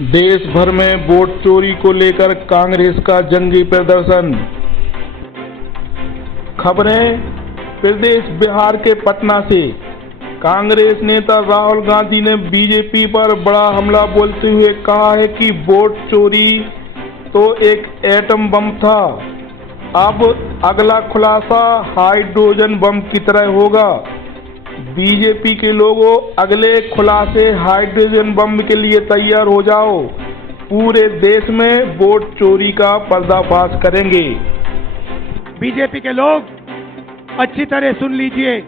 देश भर में वोट चोरी को लेकर कांग्रेस का जंगी प्रदर्शन। खबरें प्रदेश बिहार के पटना से। कांग्रेस नेता राहुल गांधी ने बीजेपी पर बड़ा हमला बोलते हुए कहा है कि वोट चोरी तो एक एटम बम था, अब अगला खुलासा हाइड्रोजन बम की तरह होगा। बीजेपी के लोगों, अगले खुलासे हाइड्रोजन बम के लिए तैयार हो जाओ। पूरे देश में वोट चोरी का पर्दाफाश करेंगे। बीजेपी के लोग अच्छी तरह सुन लीजिए।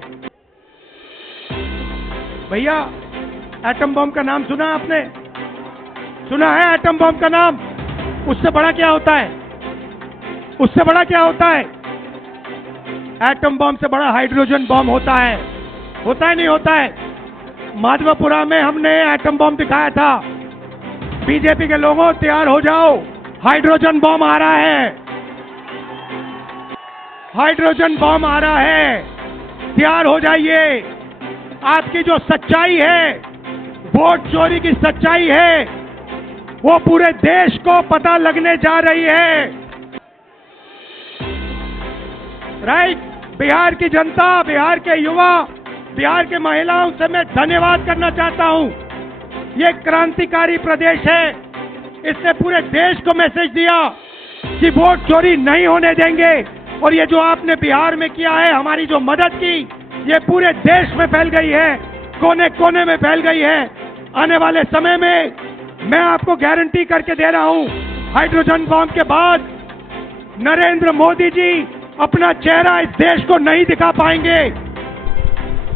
भैया, एटम बम का नाम सुना आपने? सुना है एटम बम का नाम? उससे बड़ा क्या होता है? उससे बड़ा क्या होता है? एटम बम से बड़ा हाइड्रोजन बम होता है। होता है नहीं होता है? माधवपुरा में हमने एटम बम दिखाया था। बीजेपी के लोगों, तैयार हो जाओ, हाइड्रोजन बम आ रहा है। हाइड्रोजन बम आ रहा है, तैयार हो जाइए। आपकी जो सच्चाई है, वोट चोरी की सच्चाई है, वो पूरे देश को पता लगने जा रही है। राइट? बिहार की जनता, बिहार के युवा, बिहार के महिलाओं से मैं धन्यवाद करना चाहता हूं। ये क्रांतिकारी प्रदेश है। इसने पूरे देश को मैसेज दिया कि वोट चोरी नहीं होने देंगे। और ये जो आपने बिहार में किया है, हमारी जो मदद की, ये पूरे देश में फैल गई है, कोने कोने में फैल गई है। आने वाले समय में मैं आपको गारंटी करके दे रहा हूं, हाइड्रोजन बम के बाद नरेंद्र मोदी जी अपना चेहरा इस देश को नहीं दिखा पाएंगे।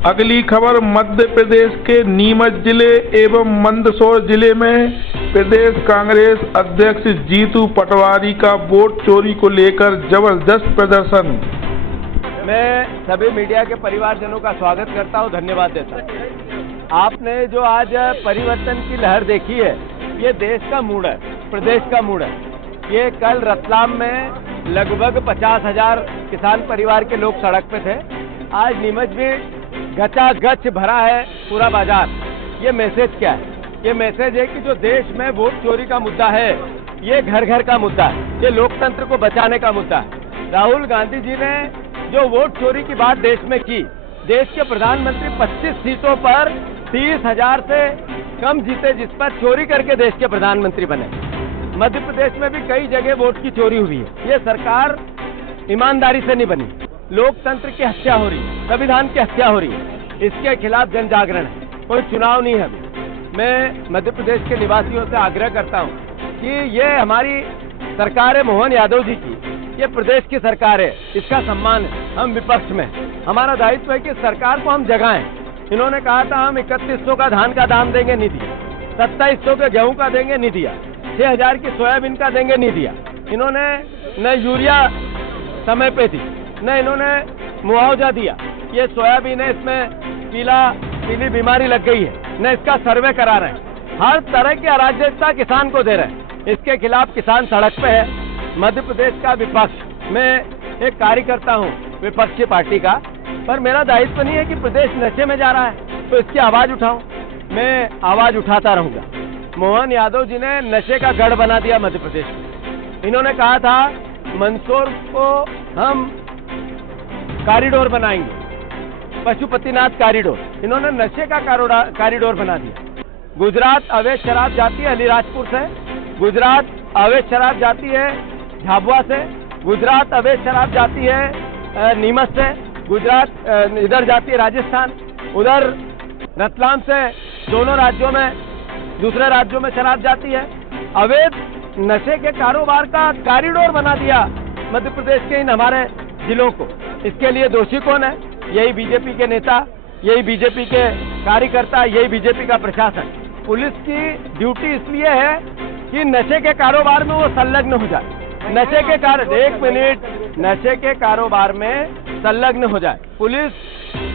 अगली खबर मध्य प्रदेश के नीमच जिले एवं मंदसौर जिले में प्रदेश कांग्रेस अध्यक्ष जीतू पटवारी का वोट चोरी को लेकर जबरदस्त प्रदर्शन। मैं सभी मीडिया के परिवारजनों का स्वागत करता हूं, धन्यवाद देता हूं। आपने जो आज परिवर्तन की लहर देखी है, ये देश का मूड है, प्रदेश का मूड है। ये कल रतलाम में लगभग 50,000 किसान परिवार के लोग सड़क पे थे। आज नीमच में गचागच भरा है पूरा बाजार। ये मैसेज क्या है? ये मैसेज है कि जो देश में वोट चोरी का मुद्दा है, ये घर घर का मुद्दा है, ये लोकतंत्र को बचाने का मुद्दा है। राहुल गांधी जी ने जो वोट चोरी की बात देश में की, देश के प्रधानमंत्री 25 सीटों पर 30,000 से कम जीते, जिस पर चोरी करके देश के प्रधानमंत्री बने। मध्य प्रदेश में भी कई जगह वोट की चोरी हुई है। ये सरकार ईमानदारी से नहीं बनी, लोकतंत्र की हत्या हो रही है, संविधान की हत्या हो रही है। इसके खिलाफ जन जागरण है। कोई चुनाव नहीं है अभी। मैं मध्य प्रदेश के निवासियों से आग्रह करता हूं कि ये हमारी सरकार है मोहन यादव जी की, ये प्रदेश की सरकार है, इसका सम्मान है। हम विपक्ष में, हमारा दायित्व है कि सरकार को हम जगाएं। इन्होंने कहा था हम 3100 का धान का दाम देंगे, नहीं दिया। 2700 के गेहूं का देंगे, नहीं दिया। 6,000 की सोयाबीन का देंगे, नहीं दिया। इन्होंने न यूरिया समय पे दी, न इन्होंने मुआवजा दिया। ये सोयाबीन है, इसमें पीली बीमारी लग गई है, न इसका सर्वे करा रहे हैं। हर तरह की अराजकता किसान को दे रहे हैं। इसके खिलाफ किसान सड़क पे है। मध्य प्रदेश का विपक्ष, मैं एक कार्यकर्ता हूँ विपक्षी पार्टी का, पर मेरा दायित्व नहीं है कि प्रदेश नशे में जा रहा है तो इसकी आवाज उठाऊं। मैं आवाज उठाता रहूंगा। मोहन यादव जी ने नशे का गढ़ बना दिया मध्य प्रदेश में। इन्होंने कहा था मंदसौर को हम कॉरिडोर बनाएंगे, पशुपतिनाथ कॉरिडोर। इन्होंने नशे का कॉरिडोर बना दिया। गुजरात अवैध शराब जाती है अलीराजपुर से, गुजरात अवैध शराब जाती है झाबुआ से, गुजरात अवैध शराब जाती है नीमच से, गुजरात इधर जाती है राजस्थान, उधर रतलाम से दोनों राज्यों में, दूसरे राज्यों में शराब जाती है। अवैध नशे के कारोबार का कॉरिडोर बना दिया मध्य प्रदेश के इन हमारे जिलों को। इसके लिए दोषी कौन है? यही बीजेपी के नेता, यही बीजेपी के कार्यकर्ता, यही बीजेपी का प्रशासन। पुलिस की ड्यूटी इसलिए है कि नशे के कारोबार में वो संलग्न हो जाए। नशे के नशे के कारोबार में संलग्न हो जाए। पुलिस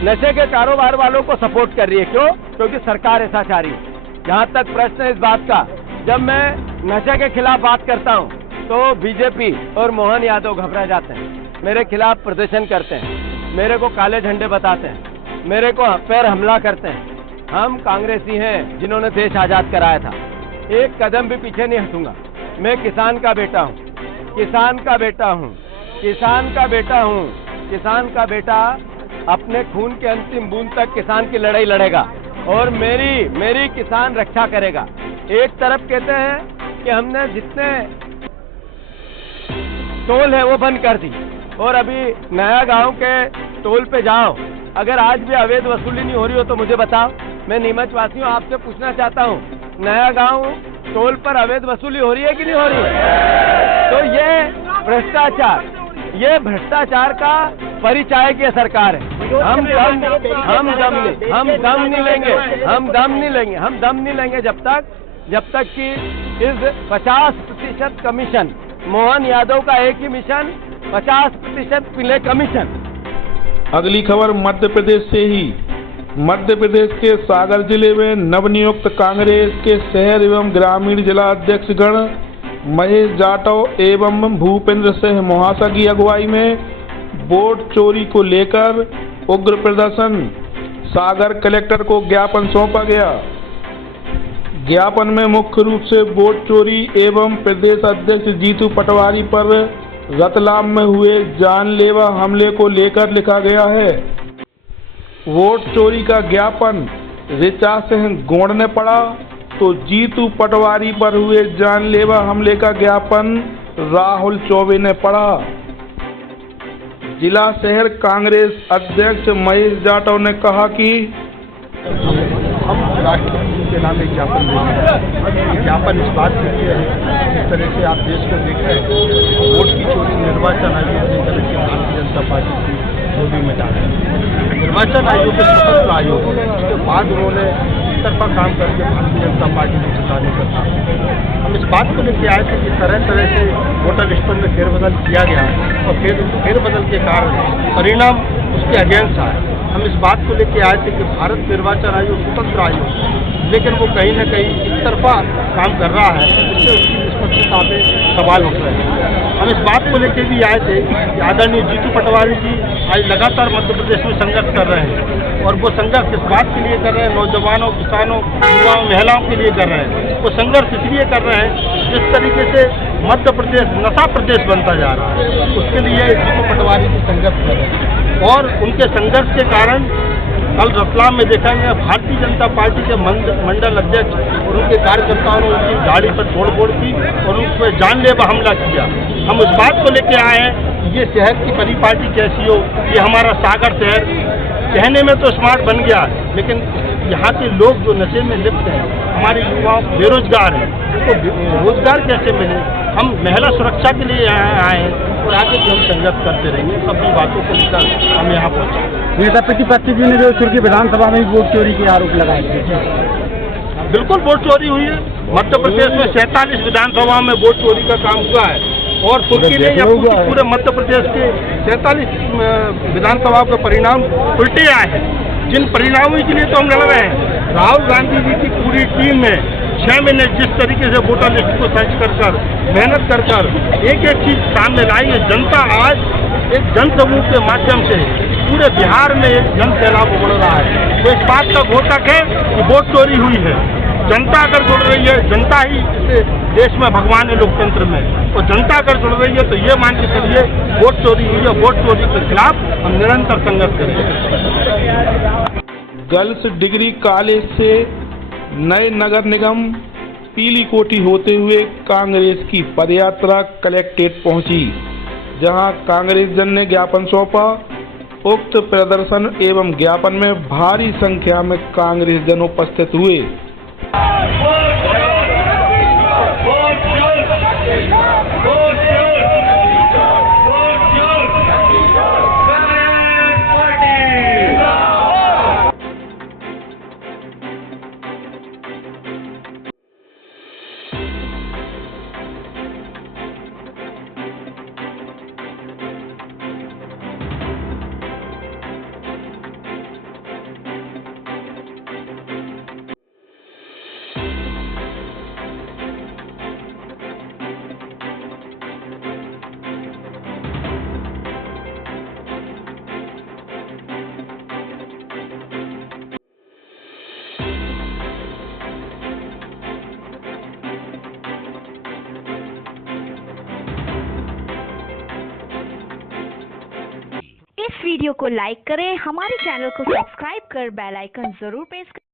नशे के कारोबार वालों को सपोर्ट कर रही है। क्यों? क्योंकि सरकार ऐसा चाह रही है। जहां तक प्रश्न है इस बात का, जब मैं नशे के खिलाफ बात करता हूं तो बीजेपी और मोहन यादव घबरा जाते हैं, मेरे खिलाफ प्रदर्शन करते हैं, मेरे को काले झंडे बताते हैं, मेरे को पैर हमला करते हैं। हम कांग्रेसी हैं जिन्होंने देश आजाद कराया था। एक कदम भी पीछे नहीं हटूंगा। मैं किसान का बेटा हूँ, किसान का बेटा हूँ, किसान का बेटा हूँ। किसान का बेटा अपने खून के अंतिम बूंद तक किसान की लड़ाई लड़ेगा और मेरी किसान रक्षा करेगा। एक तरफ कहते हैं कि हमने जितने टोल है वो बंद कर दी, और अभी नया गांव के टोल पे जाओ, अगर आज भी अवैध वसूली नहीं हो रही हो तो मुझे बताओ। मैं नीमच वासियों आपसे पूछना चाहता हूँ, नया गांव टोल पर अवैध वसूली हो रही है कि नहीं हो रही? तो ये भ्रष्टाचार का परिचायक ये सरकार है। हम दम नहीं लेंगे जब तक कि इस 50% कमीशन, मोहन यादव का एक ही मिशन, 50% पीले कमीशन। अगली खबर मध्य प्रदेश से ही। मध्य प्रदेश के सागर जिले में नवनियुक्त कांग्रेस के शहर एवं ग्रामीण जिला अध्यक्षगण महेश जाटव एवं भूपेंद्र सिंह मोहासा की अगुवाई में वोट चोरी को लेकर उग्र प्रदर्शन। सागर कलेक्टर को ज्ञापन सौंपा गया। ज्ञापन में मुख्य रूप से वोट चोरी एवं प्रदेश अध्यक्ष जीतू पटवारी पर रतलाम में हुए जानलेवा हमले को लेकर लिखा गया है। वोट चोरी का ज्ञापन ऋचा सिंह गोंड ने पढ़ा तो जीतू पटवारी पर हुए जानलेवा हमले का ज्ञापन राहुल चौबे ने पढ़ा। जिला शहर कांग्रेस अध्यक्ष महेश जाटव ने कहा कि हम राष्ट्रपति के नाम एक ज्ञापन देंगे। ज्ञापन इस बात के लिए है, जिस तरह से आप देश को देख रहे हैं, वोट की चोरी निर्वाचन आयोग ने तरह से भारतीय जनता पार्टी की गोदी में डाला है। निर्वाचन आयोग के स्वतंत्र आयोग, उसके बाद उन्होंने तरफा काम करके भारतीय जनता पार्टी को जिताने का काम किया। हम इस बात को लेकर आए थे कि तरह तरह से वोटर लिस्टों में फेरबदल किया गया और फेरबदल के कारण परिणाम उसके अगेंस्ट आए। हम इस बात को लेकर आए थे कि भारत निर्वाचन आयोग स्वतंत्र आयोग, लेकिन वो कहीं न कहीं एक तरफा काम कर रहा है, इससे उसकी निष्पक्षता पे सवाल उठ रहे हैं। हम इस बात को लेकर भी आए थे कि आदरणीय जीतू पटवारी जी आज लगातार मध्य प्रदेश में संघर्ष कर रहे हैं, और वो संघर्ष इस बात के लिए कर रहे हैं, नौजवानों, किसानों, युवाओं, महिलाओं के लिए कर रहे हैं। वो संघर्ष इसलिए कर रहे हैं जिस तरीके से मध्य प्रदेश नशा प्रदेश बनता जा रहा है, उसके लिए जीतू पटवारी जी संघर्ष कर रहे हैं। और उनके संघर्ष के कारण कल रतलाम में देखा गया भारतीय जनता पार्टी के मंडल अध्यक्ष और उनके कार्यकर्ताओं ने उनकी गाड़ी पर तोड़फोड़ की और उन पर जानलेवा हमला किया। हम उस बात को लेकर आए हैं कि ये शहर की बड़ी पार्टी कैसी हो। ये हमारा सागर शहर कहने में तो स्मार्ट बन गया, लेकिन यहाँ के लोग जो नशे में लिप्त हैं, हमारे युवा बेरोजगार हैं, उनको रोजगार कैसे मिले। हम महिला सुरक्षा के लिए यहाँ आए हैं और आगे भी हम संघर्ष करते रहेंगे। सभी बातों को लेकर हम यहाँ पहुँचे। नेता प्रतिपक्ष जी ने जो सुर्खी विधानसभा में वोट चोरी के आरोप लगाए थे। बिल्कुल वोट चोरी हुई है। मध्य प्रदेश में 47 विधानसभा में वोट चोरी का काम हुआ है, और सुर्खी नहीं, पूरे मध्य प्रदेश के 47 विधानसभा के परिणाम उल्टे आए हैं, जिन परिणामों के लिए तो हम लड़ रहे हैं। राहुल गांधी जी की पूरी टीम ने 6 महीने जिस तरीके से वोटर लिस्ट को सर्च कर मेहनत कर एक चीज सामने लाई है। जनता आज एक जनसमूह के माध्यम से पूरे बिहार में एक जन सैलाब उमड़ रहा है। तो इस बात का घोषक है कि वोट चोरी हुई है। जनता अगर जुड़ रही है, जनता ही देश में भगवान है लोकतंत्र में, और जनता अगर जुड़ रही है तो ये मान के चलिए वोट चोरी हुई है। वोट चोरी के खिलाफ हम निरंतर संघर्ष करेंगे। गर्ल्स डिग्री कॉलेज से नए नगर निगम पीली कोठी होते हुए कांग्रेस की पदयात्रा कलेक्ट्रेट पहुंची, जहां कांग्रेस जन ने ज्ञापन सौंपा। उक्त प्रदर्शन एवं ज्ञापन में भारी संख्या में कांग्रेस जन उपस्थित हुए। इस वीडियो को लाइक करें, हमारे चैनल को सब्सक्राइब कर बेल आइकन जरूर प्रेस करें।